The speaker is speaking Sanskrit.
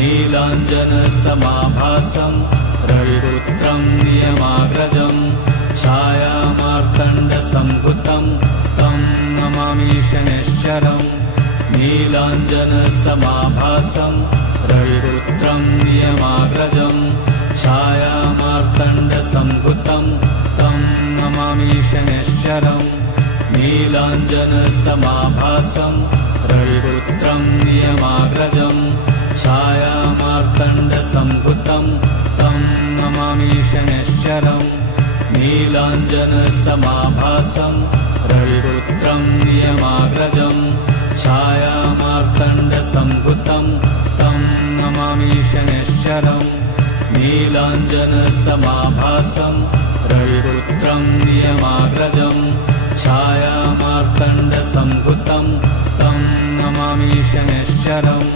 नीलाञ्जनसमाभासं रविपुत्रं नियमाग्रजं छायामार्तण्डसम्भुतं तं नमामि शनैश्चरम् नीलाञ्जनसमाभासं रविपुत्रं नियमाग्रजं छायामार्तण्डसम्भुतं तं नमामि शनैश्चरम् नीलाञ्जनसमाभासं रविपुत्रं नियमाग्रजं छायामार्तण्डसम्भुतं तं नमामि शनैश्चरम् नीलाञ्जनसमाभासं रविपुत्रं नियमाग्रजं छायामार्तण्डसम्भुतं तं नमामि शनैश्चरम् नीलाञ्जनसमाभासं रविपुत्रं नियमाग्रजं छायामार्तण्डसम्भुतं तं नमामि शनैश्चरम्